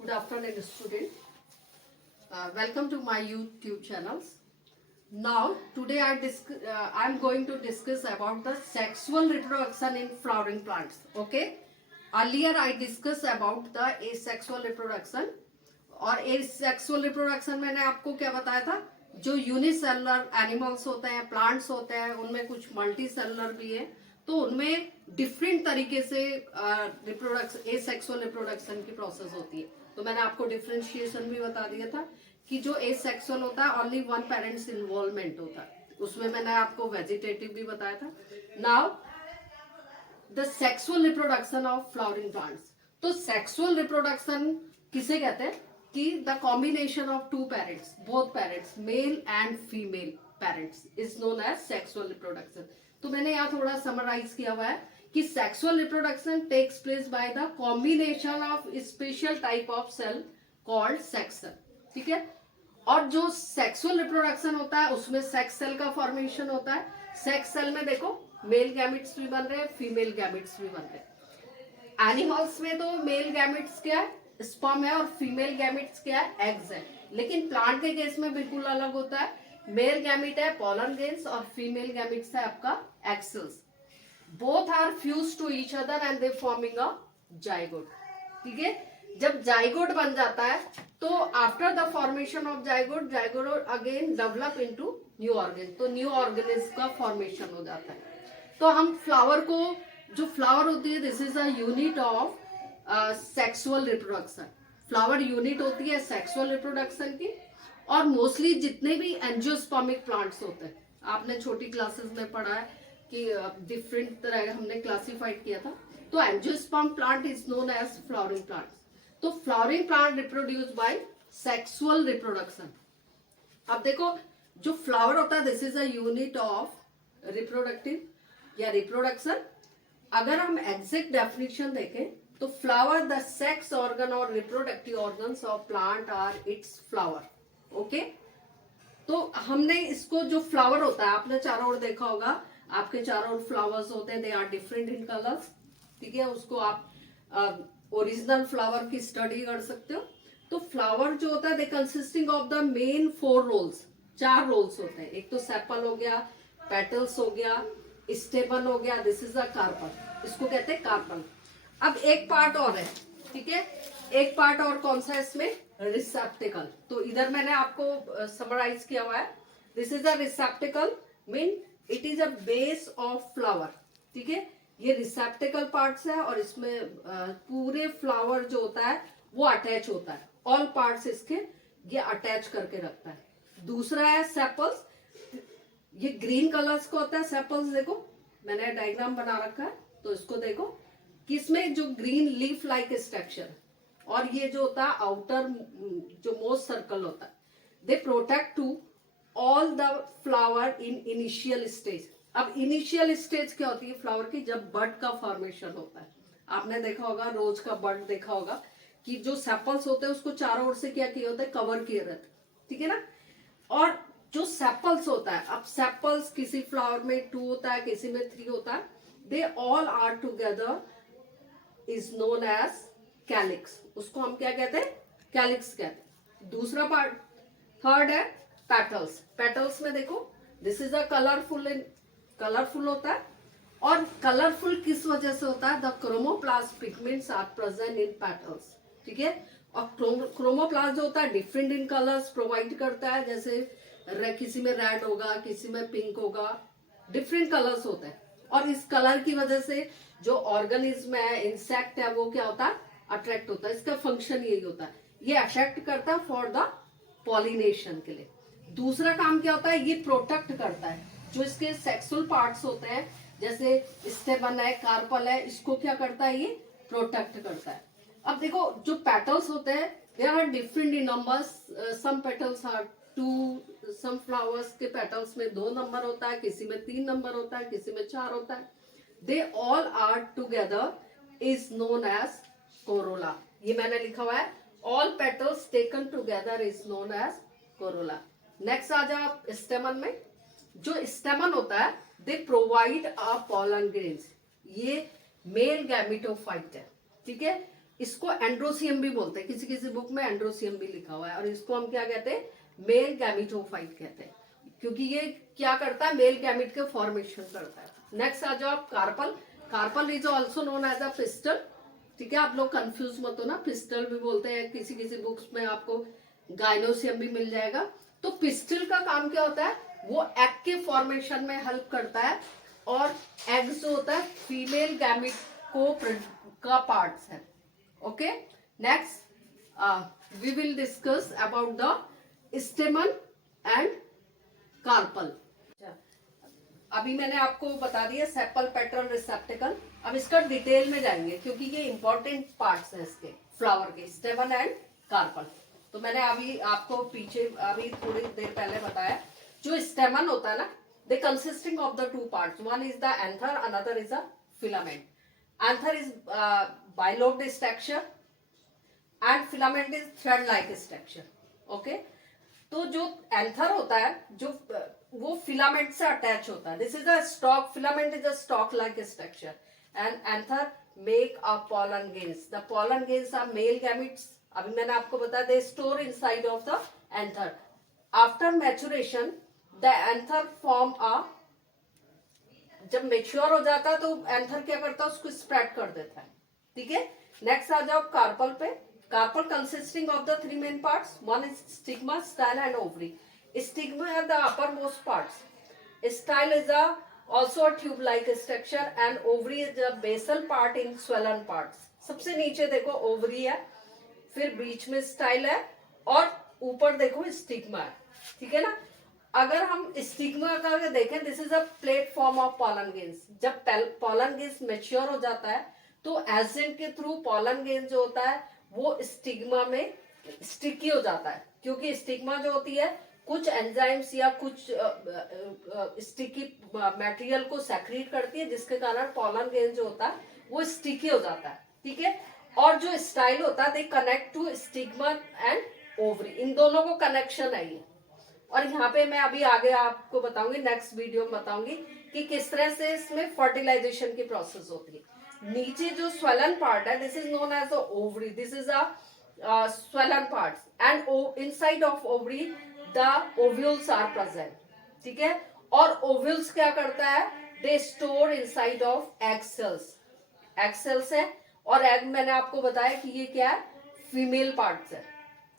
Good afternoon, student. Welcome to my YouTube channels. Now, today I'm going to discuss about the sexual reproduction in flowering plants. Okay. Earlier, I discussed about the asexual reproduction. और asexual reproduction मैंने आपको क्या बताया था, जो unicellular animals होते हैं, plants होते हैं, उनमें कुछ मल्टी सेलुलर भी है, तो उनमें डिफरेंट तरीके से रिप्रोडक्शन एसेक्सुअल रिप्रोडक्शन की प्रोसेस होती है. तो मैंने आपको डिफ्रेंशिएशन भी बता दिया था कि जो एसेक्सुअल होता है ओनली वन पेरेंट्स इन्वॉल्वमेंट होता है, उसमें मैंने आपको वेजिटेटिव भी बताया था. Now the sexual reproduction of flowering plants. तो सेक्सुअल रिप्रोडक्शन किसे कहते हैं कि the combination of two parents, both parents male and female parents is known as sexual reproduction. तो मैंने यहाँ थोड़ा समराइज किया हुआ है कि sexual reproduction takes place by the combination of special type of cell called sex cell. ठीक है. और जो सेक्सुअल रिप्रोडक्शन होता है उसमें सेक्स सेल का फॉर्मेशन होता है. सेक्स सेल में देखो मेल गैमेट्स भी बन रहे हैं, फीमेल गैमेट्स भी बन रहे हैं. एनिमल्स में तो मेल गैमेट्स क्या है, स्पर्म है, और फीमेल गैमेट्स क्या है, एग्स है. लेकिन प्लांट के केस में बिल्कुल अलग होता है. मेल गैमेट है पोलन ग्रेन्स और फीमेल गैमेट्स है आपका एक्सेल्स. Both are fuse to each other and they forming a zygote. ठीक है. जब जाइगोट बन जाता है तो after the formation of zygote, zygote again develop into new organ. तो न्यू ऑर्गेनिज्म का फॉर्मेशन हो जाता है. तो हम फ्लावर को, जो फ्लावर होती है this is a unit of sexual reproduction. Flower unit होती है सेक्सुअल रिप्रोडक्शन की. और मोस्टली जितने भी एंजियोस्पर्मिक प्लांट्स होते हैं, आपने छोटी क्लासेस में पढ़ा है कि डिफरेंट तरह हमने क्लासिफाइड किया था. तो angiosperm plant is known as flowering plant. तो flowering plant reproduce by sexual reproduction. अब देखो जो फ्लावर होता है this is a unit of reproductive या रिप्रोडक्शन. अगर हम एग्जैक्ट डेफिनेशन देखें तो फ्लावर द सेक्स ऑर्गन और reproductive organs of plant are its flower. Okay. तो हमने इसको, जो फ्लावर होता है आपने चारों ओर देखा होगा, आपके चारों ओर फ्लावर्स होते हैं, they are different in colours. ठीक है. उसको आप ओरिजिनल फ्लावर की स्टडी कर सकते हो. तो फ्लावर जो होता है they consisting of the main 4 whorls. 4 whorls होते हैं. एक तो सेपल हो गया, पेटल्स हो गया, स्टेबल हो गया, दिस इज अ कार्पल. इसको कहते हैं कार्पल. अब एक पार्ट और है. ठीक है. एक पार्ट और कौन सा है इसमें, रिसेप्टिकल. तो इधर मैंने आपको समराइज किया हुआ है. This is a रिसेप्टिकल mean it is a base of flower. ठीक है. ये रिसेप्टिकल पार्ट्स है और इसमें पूरे फ्लावर जो होता है वो अटैच होता है. ऑल पार्ट्स इसके ये अटैच करके रखता है. दूसरा है सेपल्स. ये ग्रीन कलर्स का होता है सेपल्स. देखो मैंने डायग्राम बना रखा है तो इसको देखो कि इसमें जो ग्रीन लीफ लाइक स्ट्रक्चर और ये जो होता है आउटर जो मोस्ट सर्कल होता है, they protect to all the flower in initial stage. अब इनिशियल स्टेज क्या होती है फ्लावर की, जब बड का फॉर्मेशन होता है. आपने देखा होगा रोज का बड देखा होगा कि जो सेपल्स होते हैं उसको चारों ओर से क्या किया होता है, कवर किए रहते. ठीक है ना. और जो सेपल्स होता है, अब सेपल्स किसी फ्लावर में 2 होता है, किसी में 3 होता है, they all are together is known as calyx. उसको हम क्या कहते हैं, कैलिक्स कहते हैं. दूसरा पार्ट, थर्ड है पेटल्स. पेटल्स में देखो दिस इज अ कलरफुल होता है. और कलरफुल किस वजह से होता है, the chromoplast pigments are present in petals. ठीक है. और क्रोमोप्लास्ट जो होता है डिफरेंट इन कलर्स प्रोवाइड करता है. जैसे किसी में रेड होगा, किसी में पिंक होगा, डिफरेंट कलर्स होते हैं. और इस कलर की वजह से जो ऑर्गेनिज्म है, इंसेक्ट है, वो क्या होता है, अट्रैक्ट होता है. इसका फंक्शन यही होता है, ये अट्रैक्ट करता है फॉर द पॉलिनेशन के लिए. दूसरा काम क्या होता है, ये प्रोटेक्ट करता है जो इसके सेक्सुअल पार्ट्स होते हैं, जैसे स्टेमन है, कार्पल है, इसको क्या करता है, ये प्रोटेक्ट करता है. अब देखो जो पेटल्स होते हैं they are different in numbers. Some petals are 2, some flowers के पेटल्स में 2 नंबर होता है, किसी में 3 नंबर होता है, किसी में 4 होता है. They all are together is known as corolla. ये मैंने लिखा हुआ है, all petals taken together is known as corolla. Next आ जाओ आप स्टेमन में. जो स्टेमन होता है they provide a pollen grains. ये मेल गैमेटोफाइट है. ठीक है. इसको एंड्रोसियम भी बोलते हैं, किसी किसी बुक में एंड्रोसियम भी लिखा हुआ है। और इसको हम क्या कहते हैं, मेल गैमिटोफाइट कहते हैं, क्योंकि ये क्या करता है, मेल गैमिट के फॉर्मेशन करता है। नेक्स्ट आ जाओ आप carpel. Carpel is also known as a pistil. ठीक है, आप लोग कंफ्यूज मत हो ना, पिस्टल भी बोलते हैं, किसी किसी बुक्स में आपको गाइनोसियम भी मिल जाएगा। तो पिस्टल का काम क्या होता है, वो एग के फॉर्मेशन में हेल्प करता है। और एग जो होता है फीमेल गैमिट को का पार्ट्स है। Okay, next we will discuss about the stamen and carpel. अभी मैंने आपको बता दिया सेपल, पेटल, रिसेप्टिकल। अब इसका डिटेल में जाएंगे क्योंकि ये इंपॉर्टेंट पार्ट्स हैं इसके फ्लावर के, स्टेमन एंड कार्पल। तो मैंने अभी आपको पीछे अभी थोड़ी देर पहले बताया, जो स्टेमन होता है ना, they consisting of the two parts, one is the anther, another is a filament. Anther is bilobed structure and filament is thread like structure. Okay, तो जो एंथर होता है जो वो फिलामेंट से अटैच होता है। This is a stock, filament is a stock like structure and anther make a pollen grains. The pollen grains are male gametes. अभी मैंने आपको बताया, दे store inside of the anther. After maturation the anther form a, जब mature हो जाता है तो anther क्या करता है, उसको स्प्रेड कर देता है। ठीक है, नेक्स्ट आ जाओ कार्पल पे। Carpel consisting of the three main parts, one is stigma, style and ovary. Stigma are the upper most parts, style is a also a tube like structure and ovary is the basal part in swollen parts. सबसे नीचे देखो ovary है, फिर बीच में style है और ऊपर देखो स्टिग्मा है। ठीक है ना, अगर हम स्टिग्मा का देखें, this is a platform of pollen grains। जब pollen grains मेच्योर हो जाता है तो एजेंट के थ्रू pollen grain जो होता है वो स्टिग्मा में स्टिकी हो जाता है, क्योंकि स्टिग्मा जो होती है कुछ एंजाइम्स या कुछ स्टिकी मटेरियल को सेक्रेट करती है, जिसके कारण pollen grain जो होता है वो स्टिकी हो जाता है। ठीक है, और जो स्टाइल होता है they connect to stigma and ovary, इन दोनों को कनेक्शन है ये। और यहाँ पे मैं अभी आगे आपको बताऊंगी, नेक्स्ट वीडियो में बताऊंगी कि किस तरह से इसमें फर्टिलाइजेशन की प्रोसेस होती है। नीचे जो स्वेलन पार्ट है, this is known as the ovary, this is a swollen parts and inside of ovary the ovules are present. ठीक है, और ओव्यूल्स क्या करता है, they store inside of egg cells. Egg cells है, और एग मैंने आपको बताया कि ये क्या है, फीमेल पार्ट्स है।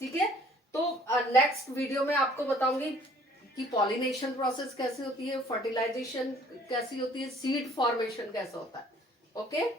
ठीक है, तो नेक्स्ट वीडियो में आपको बताऊंगी कि पॉलिनेशन प्रोसेस कैसे होती है, फर्टिलाइजेशन कैसी होती है, सीड फॉर्मेशन कैसा होता है। ओके।